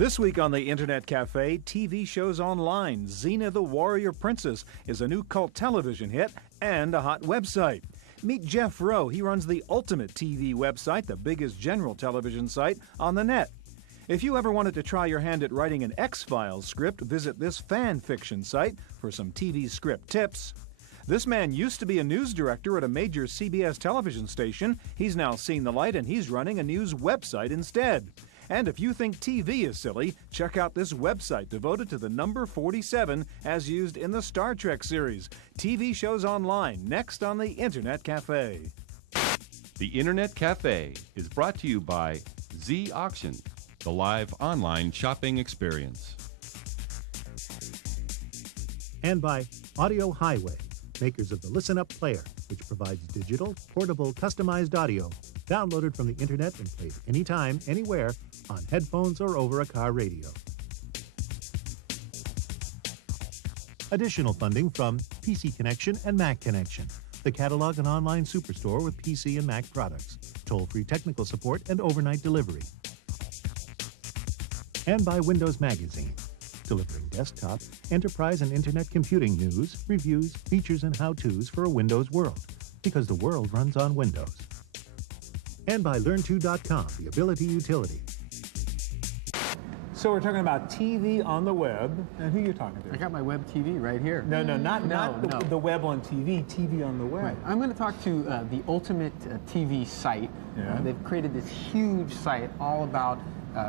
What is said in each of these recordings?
This week on the Internet Cafe, TV shows online. Xena the Warrior Princess is a new cult television hit and a hot website. Meet Jeff Rowe. He runs the Ultimate TV website, the biggest general television site on the net. If you ever wanted to try your hand at writing an X-Files script, visit this fan fiction site for some TV script tips. This man used to be a news director at a major CBS television station. He's now seen the light and he's running a news website instead. And if you think TV is silly, check out this website devoted to the number 47 as used in the Star Trek series. TV shows online, next on the Internet Cafe. The Internet Cafe is brought to you by Z Auction, the live online shopping experience. And by Audio Highway, makers of the Listen Up Player, which provides digital, portable, customized audio, downloaded from the internet and played anytime, anywhere, on headphones or over a car radio. Additional funding from PC Connection and Mac Connection, the catalog and online superstore with PC and Mac products, toll-free technical support, and overnight delivery. And by Windows Magazine, delivering desktop, enterprise, and internet computing news, reviews, features, and how-tos for a Windows world, because the world runs on Windows. And by Learn2.com, the ability utility. So we're talking about TV on the web, and who are you talking to? I got my web TV right here. No, not the web on TV, TV on the web. Right. I'm going to talk to the Ultimate TV site. Yeah. They've created this huge site all about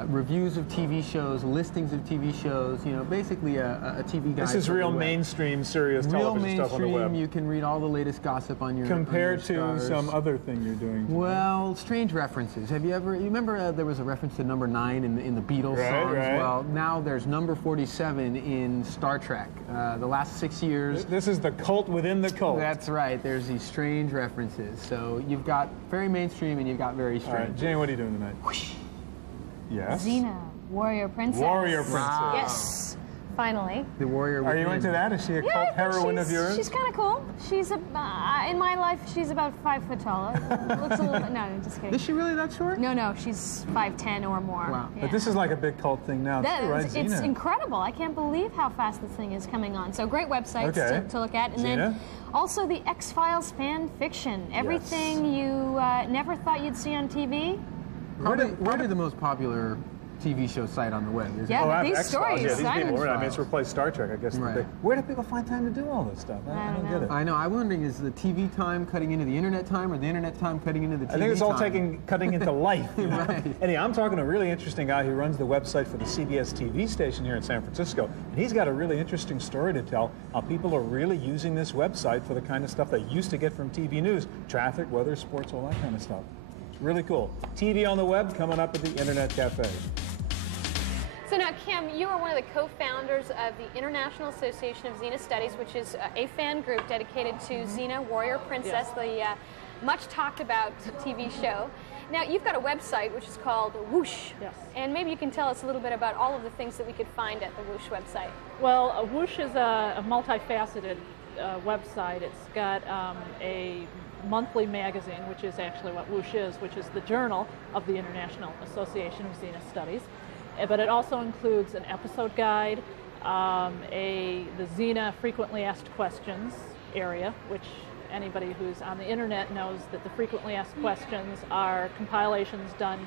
reviews of TV shows, listings of TV shows, you know, basically a TV guide. This is real mainstream, serious television stuff on the web. You can read all the latest gossip on your Compared on your to some other thing you're doing today. Well, strange references. Have you remember there was a reference to number 9 in the Beatles songs? Right. Well, now there's number 47 in Star Trek. The last 6 years. This is the cult within the cult. That's right. There's these strange references. So you've got very mainstream and you've got very strange. All right, Jane, what are you doing tonight? Whoosh. Yes. Xena, Warrior Princess. Warrior Princess. Wow. Yes, finally. The warrior. Are you into that? Is she a cult heroine of yours? She's kind of cool. She's in my life, she's about 5 foot tall. Looks a little bit. No, I'm just kidding. Is she really that short? No, she's 5'10" or more. Wow. Yeah. But this is like a big cult thing now, too, right? It's Xena. incredible. I can't believe how fast this thing is coming on. So great websites to look at. And Xena? then also the X-Files fan fiction. Everything you never thought you'd see on TV. Probably the most popular TV show site on the web, isn't Yeah, it? these X-Files. stories. Yeah, these people, I mean, it's X-Files. replaced Star Trek, I guess. Right. Where do people find time to do all this stuff? I don't get it. I know. I'm wondering, is the TV time cutting into the internet time, or the internet time cutting into the TV time? I think it's all cutting into life. You know? Right. Anyway, I'm talking to a really interesting guy who runs the website for the CBS TV station here in San Francisco. And he's got a really interesting story to tell, how people are really using this website for the kind of stuff they used to get from TV news. Traffic, weather, sports, all that kind of stuff. It's really cool. TV on the web coming up at the Internet Cafe. So now, Kim, you are one of the co-founders of the International Association of Xena Studies, which is a fan group dedicated to Xena, Warrior Princess, the much talked about TV show. Now, you've got a website which is called Whoosh. Yes. And maybe you can tell us a little bit about all of the things that we could find at the Whoosh website. Well, Whoosh is a multifaceted website. It's got a monthly magazine, which is actually what Whoosh is, which is the journal of the International Association of Xena Studies. But it also includes an episode guide, the Xena frequently asked questions area, which anybody who's on the internet knows that the frequently asked questions are compilations done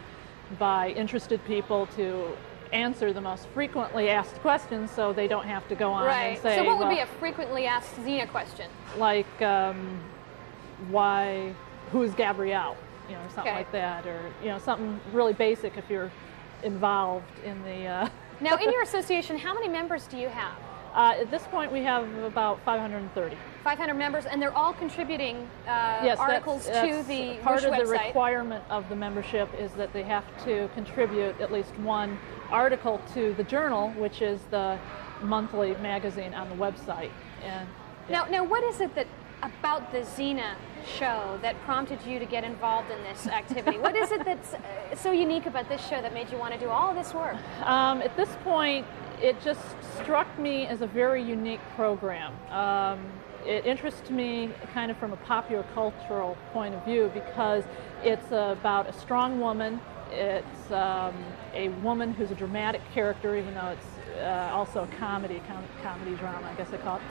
by interested people to answer the most frequently asked questions, so they don't have to go on and say, so what would be a frequently asked Xena question? Like, who is Gabrielle? You know, something like that, or, you know, something really basic if you're involved in the... Now, in your association, how many members do you have? At this point, we have about 530. 500 members, and they're all contributing yes, articles that's to the part Whoosh of the website. requirement of the membership is that they have to contribute at least one article to the journal, which is the monthly magazine on the website. And Now, what is it that about the Xena show that prompted you to get involved in this activity? What is it that's so unique about this show that made you want to do all of this work? At this point, it just struck me as a very unique program. It interests me kind of from a popular cultural point of view because it's about a strong woman It's a woman who's a dramatic character, even though it's also a comedy drama, I guess they call it.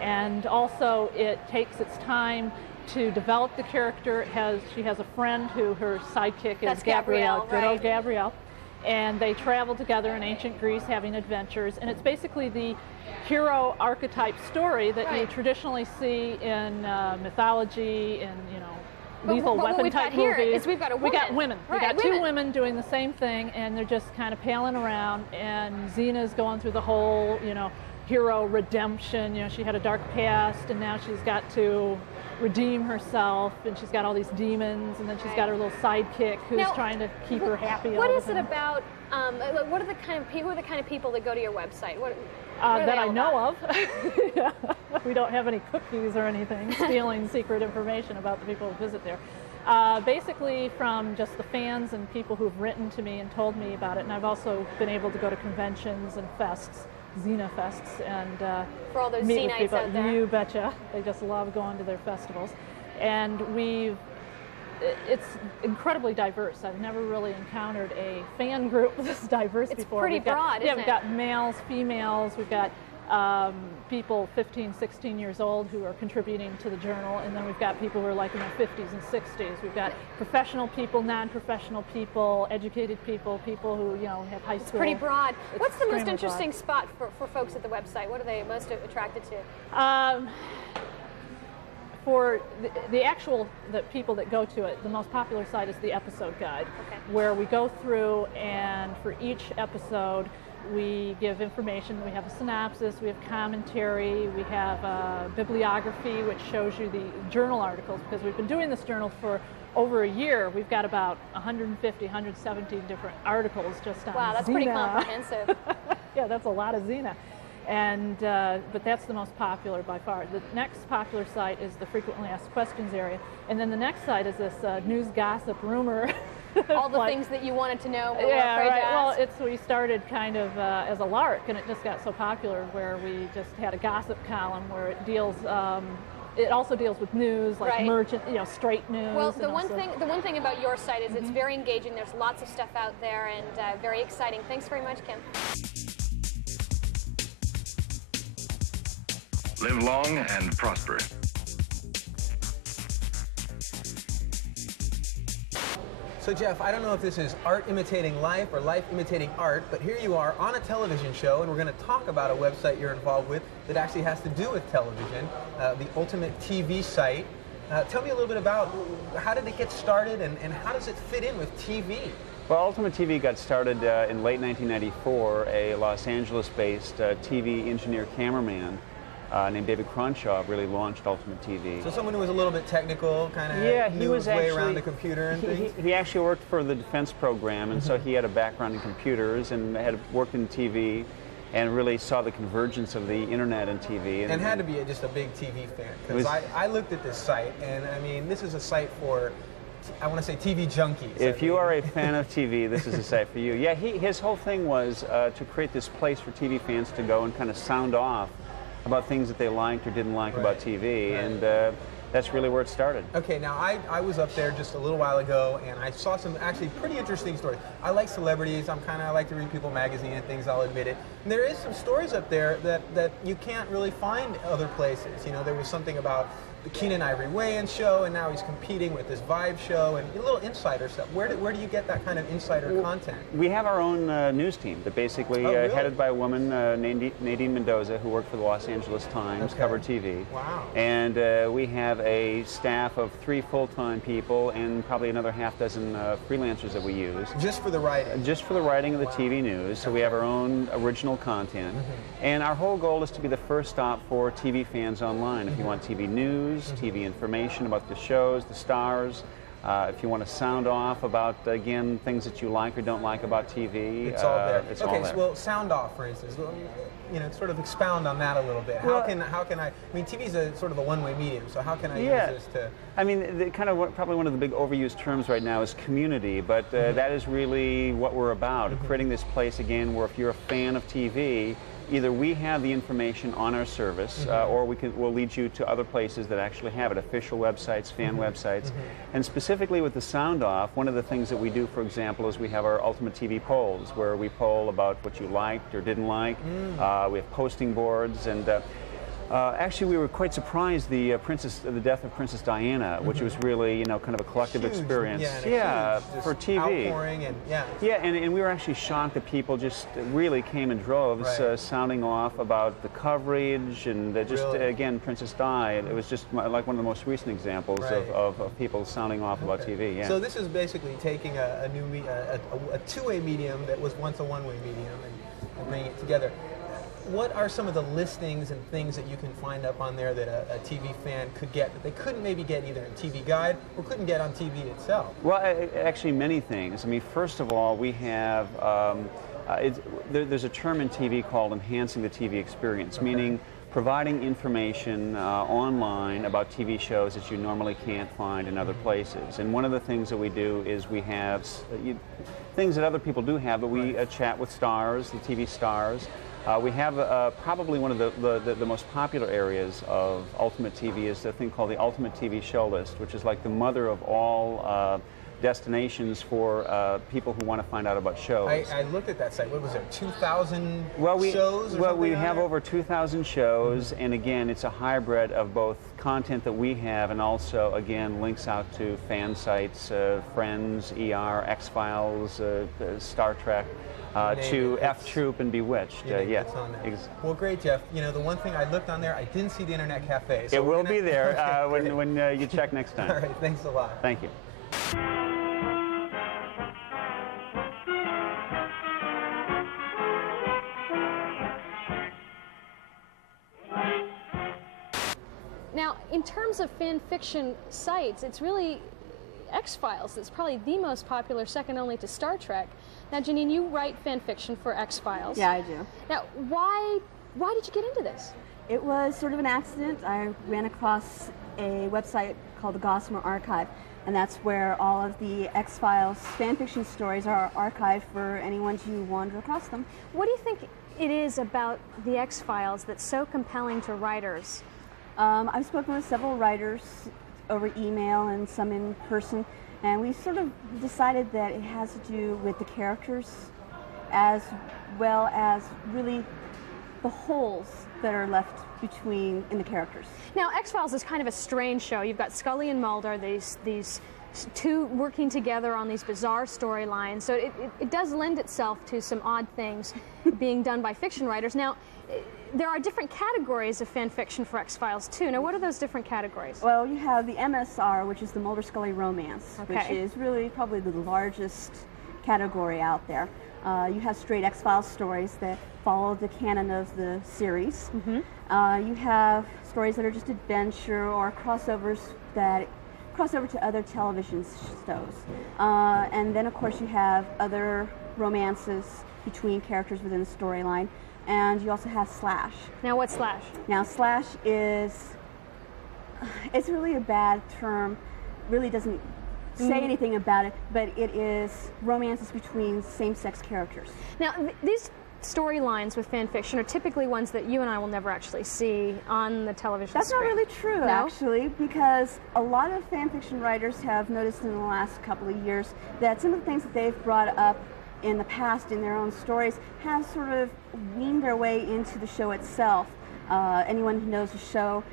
And also it takes its time to develop the character. She has a friend who her sidekick is Gabrielle, good old Gabrielle. And they travel together in ancient Greece having adventures. And it's basically the hero archetype story that you traditionally see in mythology, in lethal weapon type movies. We've got women. Right, we got two women doing the same thing, and they're just kind of palling around. And Xena's going through the whole, hero redemption. She had a dark past, and now she's got to redeem herself, and she's got all these demons, and then she's got her little sidekick who's trying to keep her happy. What is it about? What are the kind of people? Who are the kind of people that go to your website? What that I know of. We don't have any cookies or anything stealing secret information about the people who visit there. Basically from just the fans and people who've written to me and told me about it, and I've also been able to go to conventions and fests, Xena fests, and for all those meet with Xenites people. out there. You betcha. They just love going to their festivals. And it's incredibly diverse. I've never really encountered a fan group this diverse before. It's pretty broad, isn't it? We've got males, females, we've got people 15, 16 years old who are contributing to the journal, and then we've got people who are like in their 50s and 60s. We've got professional people, non-professional people, educated people, people who have high school. It's pretty broad. What's the most interesting spot for folks at the website? What are they most attracted to? For the people that go to it, the most popular site is the episode guide, where we go through, and for each episode we give information. We have a synopsis, we have commentary, we have a bibliography which shows you the journal articles, because we've been doing this journal for over a year. We've got about 150, 117 different articles just on Xena. Wow, that's pretty comprehensive. Yeah, that's a lot of Xena. And but that's the most popular by far. The next popular site is the frequently asked questions area, and then the next site is this news, gossip, rumor. All the things that you wanted to know. But yeah, were afraid right. to ask. Well, we started kind of as a lark, and it just got so popular where we just had a gossip column where it deals. It also deals with news, like merchant, straight news. Well, the one thing about your site is it's very engaging. There's lots of stuff out there, and very exciting. Thanks very much, Kim. Live long and prosper. So Jeff, I don't know if this is art imitating life or life imitating art, but here you are on a television show, and we're going to talk about a website you're involved with that actually has to do with television, the Ultimate TV site. Tell me a little bit about how did it get started, and how does it fit in with TV? Well, Ultimate TV got started in late 1994. A Los Angeles-based TV engineer cameraman named David Cronshaw really launched Ultimate TV. So someone who was a little bit technical, kind of knew his way around the computer and things? He actually worked for the defense program, and so he had a background in computers and had worked in TV and really saw the convergence of the internet and TV. And had to be just a big TV fan, because I looked at this site, and I mean, this is a site for, I want to say, TV junkies. If you are a fan of TV, this is a site for you. Yeah, his whole thing was to create this place for TV fans to go and kind of sound off about things that they liked or didn't like about TV, and that's really where it started. Okay, now I was up there just a little while ago, and I saw some actually pretty interesting stories. I like celebrities. I like to read People magazine and things, I'll admit it. And there is some stories up there that you can't really find other places. There was something about the Keenan Ivory Wayans show, and now he's competing with this Vibe show, and a little insider stuff. Where do you get that kind of insider content? We have our own news team that basically really? headed by a woman named Nadine Mendoza, who worked for the Los Angeles Times, covered TV. Wow. And we have a staff of 3 full-time people and probably another half dozen freelancers that we use. Just for the writing? Just for the writing of the TV news. So we have our own original content. And our whole goal is to be the first stop for TV fans online. If you want TV news, TV information about the shows, the stars, if you want to sound off about, again, things that you like or don't like about TV, it's all there. It's all there. Well, sound off, for instance. Sort of expound on that a little bit. Well, how can I mean, TV's a sort of a one-way medium, so how can I use this to? I mean, probably one of the big overused terms right now is community, but that is really what we're about, creating this place again where if you're a fan of TV, either we have the information on our service, or we'll lead you to other places that actually have it, official websites, fan websites. And specifically with the sound off, one of the things that we do, for example, is we have our Ultimate TV polls, where we poll about what you liked or didn't like. We have posting boards, and actually, we were quite surprised the death of Princess Diana, which was really, kind of a collective experience. Yeah, for TV. Outpouring and and we were actually shocked that people just really came in droves, sounding off about the coverage and again, Princess died. It was just like one of the most recent examples of people sounding off about TV. Yeah. So this is basically taking a two-way medium that was once a one-way medium and bringing it together. What are some of the listings and things that you can find up on there that a TV fan could get that they couldn't maybe get either in TV Guide or couldn't get on TV itself? Well, actually many things. I mean, first of all, we have, there's a term in TV called enhancing the TV experience, meaning providing information online about TV shows that you normally can't find in other places. And one of the things that we do is we have things that other people do have, but we chat with stars, the TV stars. We have probably one of the most popular areas of Ultimate TV is the thing called the Ultimate TV Show List, which is like the mother of all destinations for people who want to find out about shows. I looked at that site. What was there, 2,000 shows? Well, we have over 2,000 shows, and again, it's a hybrid of both content that we have and also, again, links out to fan sites, Friends, ER, X-Files, Star Trek. To F Troop and Bewitched. Well, great, Jeff. The one thing I looked on there, I didn't see the Internet Cafe. So it will be there when you check next time. All right, thanks a lot. Thank you. Now, in terms of fan fiction sites, it's really X-Files that's probably the most popular, second only to Star Trek. Now, Janine, you write fan fiction for X-Files. Yeah, I do. Now, why did you get into this? It was sort of an accident. I ran across a website called the Gossamer Archive, and that's where all of the X-Files fan fiction stories are archived for anyone to wander across them. What do you think it is about the X-Files that's so compelling to writers? I've spoken with several writers over email and some in person, and we sort of decided that it has to do with the characters as well as really the holes that are left in the characters. Now, X-Files is kind of a strange show. You've got Scully and Mulder, these two working together on these bizarre storylines, so it does lend itself to some odd things being done by fiction writers. Now, there are different categories of fan fiction for X-Files too. Now, what are those different categories? Well, you have the MSR, which is the Mulder-Scully romance, which is really probably the largest category out there. You have straight X-Files stories that follow the canon of the series. You have stories that are just adventure or crossovers that cross over to other television shows. And then, of course, you have other romances between characters within the storyline. And you also have Slash. Now, what's Slash? Now, Slash is, it's really a bad term, really doesn't say anything about it, but it is romances between same-sex characters. Now, these storylines with fan fiction are typically ones that you and I will never actually see on the television That's screen. not really true, actually, because a lot of fan fiction writers have noticed in the last couple of years that some of the things that they've brought up in the past in their own stories have sort of weaned their way into the show itself. Anyone who knows the show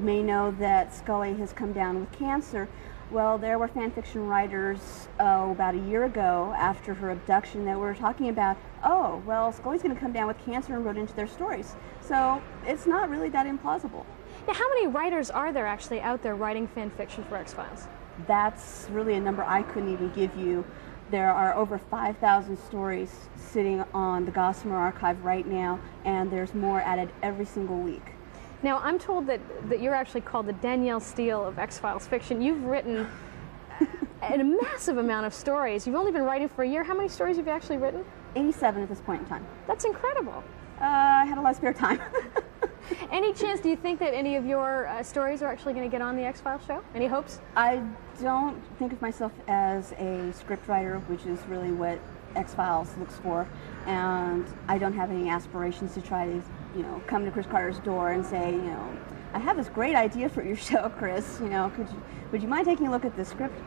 may know that Scully has come down with cancer. Well, there were fan fiction writers about a year ago after her abduction that were talking about, oh, well, Scully's going to come down with cancer, and wrote into their stories. So it's not really that implausible. Now, how many writers are there actually out there writing fan fiction for X-Files? That's really a number I couldn't even give you. There are over 5,000 stories sitting on the Gossamer Archive right now, and there's more added every single week. Now, I'm told that you're actually called the Danielle Steele of X-Files fiction. You've written a massive amount of stories. You've only been writing for a year. How many stories have you actually written? 87 at this point in time. That's incredible. I had a lot of spare time. Any chance, do you think that any of your stories are actually going to get on the X-Files show? Any hopes? I don't think of myself as a scriptwriter, which is really what X-Files looks for, and I don't have any aspirations to try to, come to Chris Carter's door and say, I have this great idea for your show, Chris. Would you mind taking a look at the script?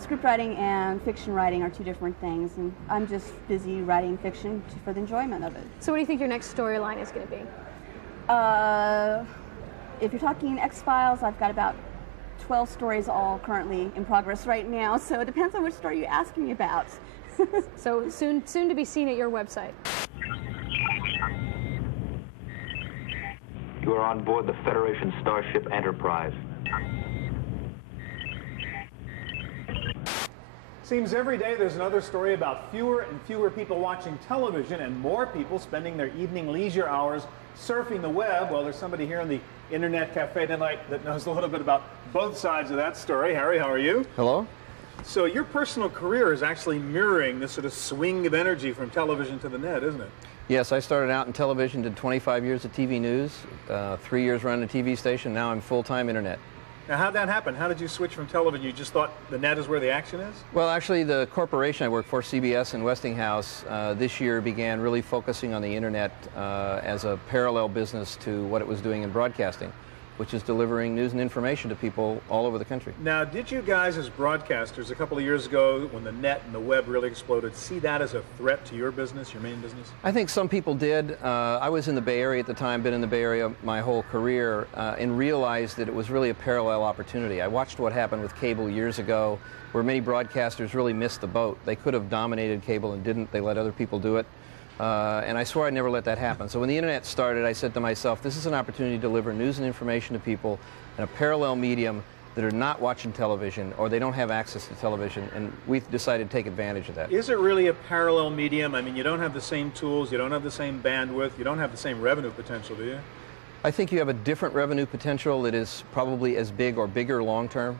Script writing and fiction writing are two different things, and I'm just busy writing fiction for the enjoyment of it. So what do you think your next storyline is going to be? If you're talking X-Files, I've got about 12 stories all currently in progress right now, so it depends on which story you're asking me about. So soon to be seen at your website. You are on board the Federation Starship Enterprise. Seems every day there's another story about fewer and fewer people watching television and more people spending their evening leisure hours surfing the web. Well, there's somebody here in the Internet Cafe tonight that knows a little bit about both sides of that story. Harry, how are you? Hello. So your personal career is actually mirroring this sort of swing of energy from television to the net, isn't it? Yes, I started out in television, did 25 years of TV news, 3 years running a TV station. Now I'm full-time Internet. Now, how'd that happen? How did you switch from television? You just thought the net is where the action is? Well, actually, the corporation I work for, CBS and Westinghouse, this year began really focusing on the Internet as a parallel business to what it was doing in broadcasting, which is delivering news and information to people all over the country. Now, did you guys as broadcasters a couple of years ago, when the net and the web really exploded, see that as a threat to your business, your main business? I think some people did. I was in the Bay Area at the time, been in the Bay Area my whole career, and realized that it was really a parallel opportunity. I watched what happened with cable years ago, where many broadcasters really missed the boat. They could have dominated cable and didn't. They let other people do it. And I swore I'd never let that happen. So when the Internet started, I said to myself, this is an opportunity to deliver news and information to people in a parallel medium that are not watching television or they don't have access to television, and we decided to take advantage of that. Is it really a parallel medium? I mean, you don't have the same tools, you don't have the same bandwidth, you don't have the same revenue potential, do you? I think you have a different revenue potential that is probably as big or bigger long term.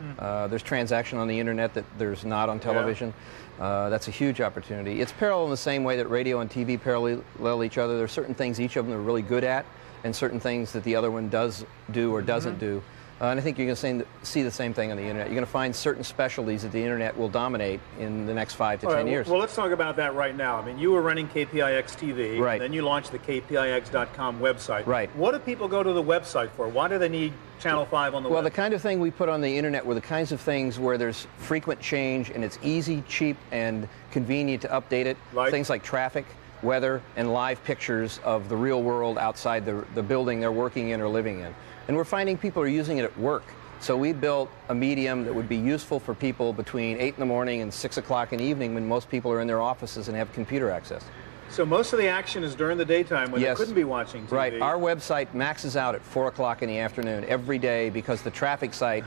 There's transaction on the Internet that there's not on television. That's a huge opportunity. It's parallel in the same way that radio and TV parallel each other. There are certain things each of them are really good at and certain things that the other one does do or doesn't do. And I think you're going to see the same thing on the Internet. You're going to find certain specialties that the Internet will dominate in the next 5 to 10 years. Well, let's talk about that right now. I mean, you were running KPIX TV, right. And then you launched the KPIX.com website. Right. What do people go to the website for? Why do they need Channel 5 on the web? Well, the kind of thing we put on the Internet were the kinds of things where there's frequent change and it's easy, cheap, and convenient to update it. Right. Things like traffic, weather, and live pictures of the real world outside the building they're working in or living in. And we're finding people are using it at work. So we built a medium that would be useful for people between 8 in the morning and 6 o'clock in the evening when most people are in their offices and have computer access. So most of the action is during the daytime when they couldn't be watching TV. Right. Our website maxes out at 4 o'clock in the afternoon every day because the traffic site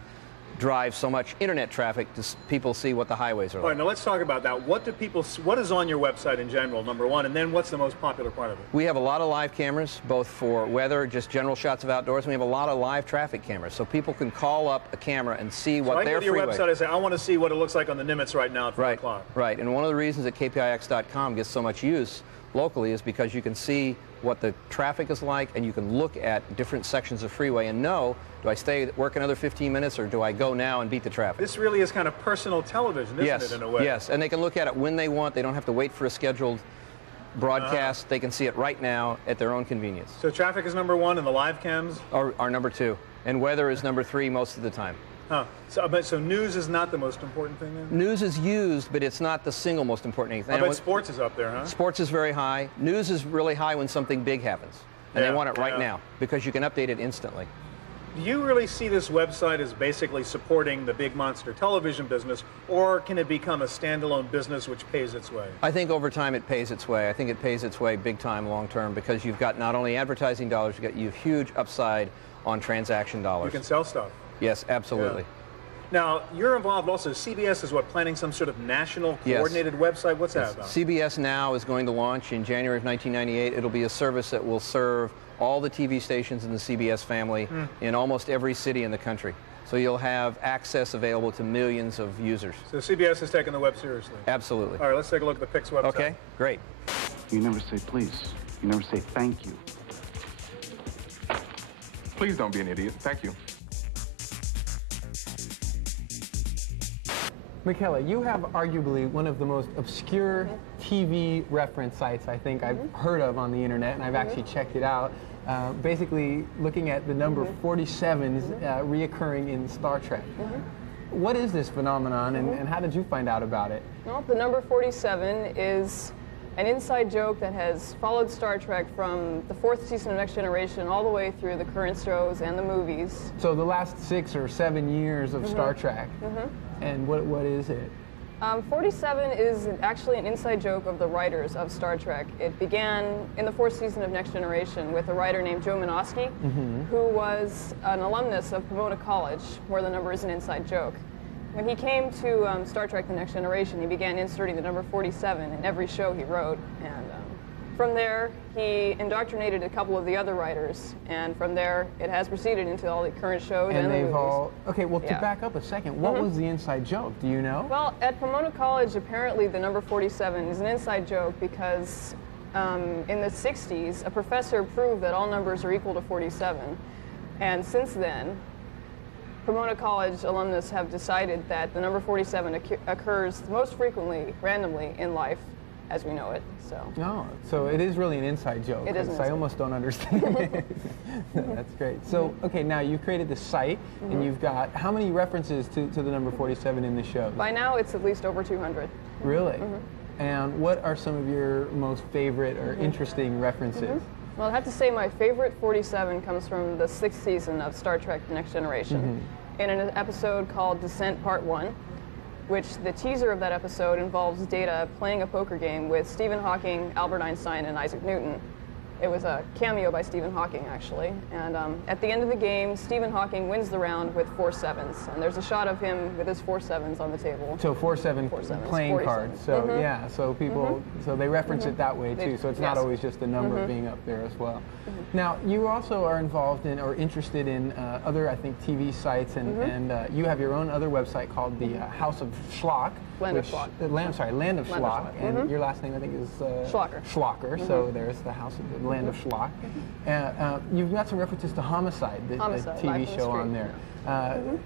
drives so much Internet traffic to people see what the highways are like. All right, now let's talk about that. What is on your website in general, number one, and then what's the most popular part of it? We have a lot of live cameras, both for weather, just general shots of outdoors, and we have a lot of live traffic cameras, so people can call up a camera and see what their freeway... So I go to your website and say, I want to see what it looks like on the Nimitz right now at 4 o'clock. Right, and one of the reasons that KPIX.com gets so much use locally is because you can see what the traffic is like, and you can look at different sections of freeway and know, do I stay at work another 15 minutes or do I go now and beat the traffic? This really is kind of personal television, isn't it, in a way? Yes, and they can look at it when they want. They don't have to wait for a scheduled broadcast. They can see it right now at their own convenience. So traffic is number one and the live cams? Are number two. And weather is number 3 most of the time. Huh. So news is not the most important thing then? News is used, but it's not the single most important thing. I bet sports is up there, huh? Sports is very high. News is really high when something big happens. And they want it right now because you can update it instantly. Do you really see this website as basically supporting the big monster television business, or can it become a standalone business which pays its way? I think over time it pays its way. I think it pays its way big time long term because you've got not only advertising dollars, you have huge upside on transaction dollars. You can sell stuff. Yes, absolutely. Yeah. Now, you're involved also. CBS is planning some sort of national coordinated website? What's that about? CBS Now is going to launch in January of 1998. It'll be a service that will serve all the TV stations in the CBS family in almost every city in the country. So you'll have access available to millions of users. So CBS is taking the web seriously? Absolutely. All right, let's take a look at the Pix website. Okay, great. You never say please. You never say thank you. Please don't be an idiot. Thank you. Michaela, you have arguably one of the most obscure TV reference sites I think I've heard of on the internet, and I've actually checked it out. Basically, looking at the number 47s reoccurring in Star Trek. What is this phenomenon, and how did you find out about it? Well, the number 47 is an inside joke that has followed Star Trek from the 4th season of Next Generation all the way through the current shows and the movies. So the last 6 or 7 years of Star Trek. And what is it? 47 is actually an inside joke of the writers of Star Trek. It began in the 4th season of Next Generation with a writer named Joe Menosky, who was an alumnus of Pomona College, where the number is an inside joke. When he came to Star Trek The Next Generation, he began inserting the number 47 in every show he wrote. And from there, he indoctrinated a couple of the other writers, and from there, it has proceeded into all the current shows and the they've movies. all... Okay, well, to back up a second, what was the inside joke? Do you know? Well, at Pomona College, apparently the number 47 is an inside joke because in the 60s, a professor proved that all numbers are equal to 47. And since then, Pomona College alumnus have decided that the number 47 occurs most frequently randomly in life as we know it. So it is really an inside joke. It is an inside I almost don't understand it. That's great. So, okay, now you've created the site, and you've got how many references to the number 47 in the show? By now, it's at least over 200. Really? And what are some of your most favorite or interesting references? Well, I have to say my favorite 47 comes from the 6th season of Star Trek The Next Generation in an episode called Descent Part 1, which the teaser of that episode involves Data playing a poker game with Stephen Hawking, Albert Einstein, and Isaac Newton. It was a cameo by Stephen Hawking, actually. And at the end of the game, Stephen Hawking wins the round with 4 sevens. And there's a shot of him with his 4 sevens on the table. So 4-7 playing 47. cards. So yeah, so people, so they reference it that way too. So it's not always just the number being up there as well. Now, you also are involved in or interested in other, I think, TV sites, and you have your own other website called the House of Schlock. Land of Schlock. Land of Schlock. And your last name, I think, is Schlocker. Schlocker. So there's the House of the Land of Schlock. You've got some references to Homicide, the TV show on there.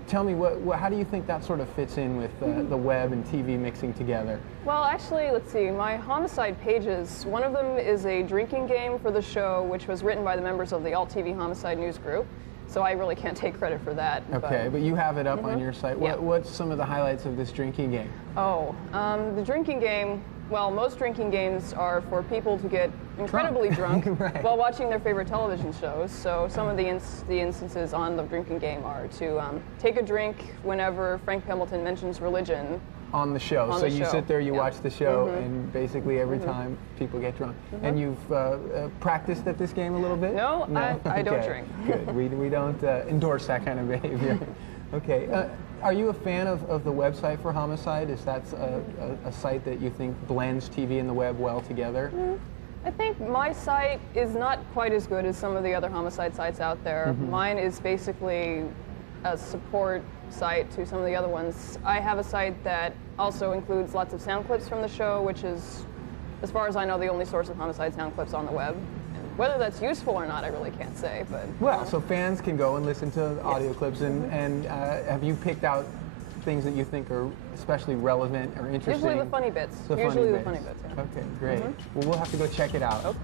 Tell me, how do you think that sort of fits in with the web and TV mixing together? Well, actually, let's see. My Homicide pages, one of them is a drinking game for the show, which was written by the members of the Alt TV Homicide News Group. So I really can't take credit for that. Okay, but you have it up on your site. What's some of the highlights of this drinking game? Oh, the drinking game, well, most drinking games are for people to get incredibly drunk while watching their favorite television shows. So some of the instances on the drinking game are to take a drink whenever Frank Pembleton mentions religion. On the show. So you sit there, you watch the show, and basically every time people get drunk. And you've practiced at this game a little bit? No, I don't drink. Good. We don't endorse that kind of behavior. Okay. Are you a fan of the website for Homicide? Is that a site that you think blends TV and the web well together? I think my site is not quite as good as some of the other Homicide sites out there. Mine is basically a support site to some of the other ones. I have a site that also includes lots of sound clips from the show, which is, as far as I know, the only source of Homicide sound clips on the web. And whether that's useful or not, I really can't say. But well, so fans can go and listen to audio clips, and have you picked out things that you think are especially relevant or interesting? Usually the funny bits. The funny bits. Yeah. Okay, great. Well, we'll have to go check it out. Okay.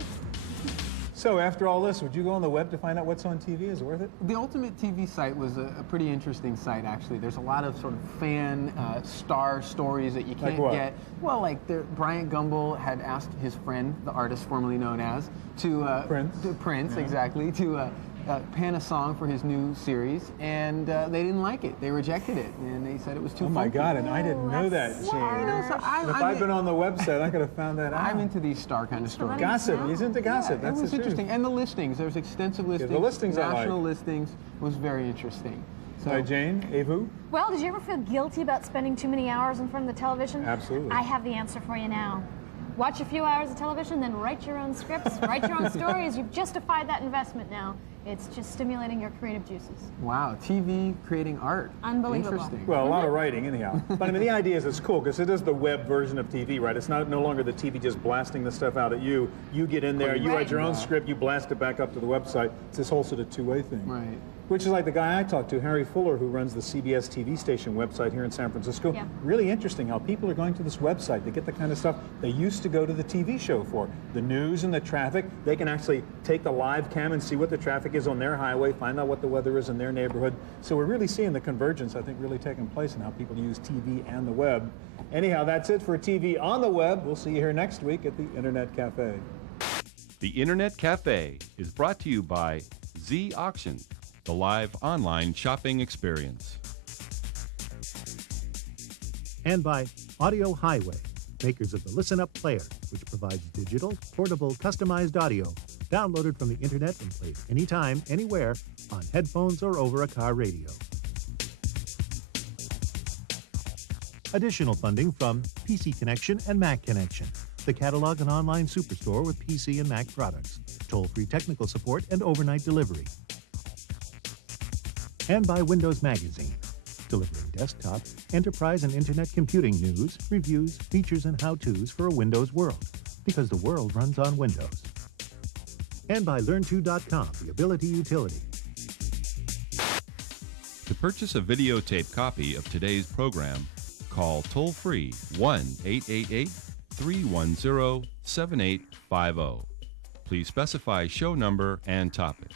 So after all this, would you go on the web to find out what's on TV? Is it worth it? The Ultimate TV site was a pretty interesting site, actually. There's a lot of sort of fan star stories that you can't get. Well, like Bryant Gumbel had asked his friend, the artist formerly known as, to Prince, exactly, to pen a song for his new series, and they didn't like it. They rejected it, and they said it was too funky. Oh my God, and I didn't know that, James. If I'd been on the website, I could have found that out. I'm into these star kind of stories. Gossip, he's into gossip. That's interesting. And the listings, there's extensive listings. The listings national listings was very interesting. So, Jane, Evu? Well, did you ever feel guilty about spending too many hours in front of the television? Absolutely. I have the answer for you now. watch a few hours of television, then write your own scripts, write your own stories. You've justified that investment now. It's just stimulating your creative juices. Wow, TV creating art. Unbelievable. Interesting. Well, a lot of writing anyhow. But I mean, the idea is it's cool because it is the web version of TV, right? It's no longer the TV just blasting the stuff out at you. You get in there, you write your own script, you blast it back up to the website. It's this whole sort of two-way thing. Right. Which is like the guy I talked to, Harry Fuller, who runs the CBS TV station website here in San Francisco. Yeah. Really interesting how people are going to this website to get the kind of stuff they used to go to the TV show for. The news and the traffic. They can actually take the live cam and see what the traffic is on their highway, find out what the weather is in their neighborhood. So we're really seeing the convergence, I think, really taking place in how people use TV and the web. Anyhow, that's it for TV on the web. We'll see you here next week at the Internet Cafe. The Internet Cafe is brought to you by Z Auction, the live online shopping experience. And by Audio Highway, makers of the Listen Up player, which provides digital, portable, customized audio downloaded from the internet and played anytime, anywhere, on headphones or over a car radio. Additional funding from PC Connection and Mac Connection, the catalog and online superstore with PC and Mac products, toll-free technical support and overnight delivery. And by Windows Magazine, delivering desktop, enterprise, and internet computing news, reviews, features, and how-tos for a Windows world, because the world runs on Windows. And by Learn2.com, the ability utility. To purchase a videotape copy of today's program, call toll-free 1-888-310-7850. Please specify show number and topic.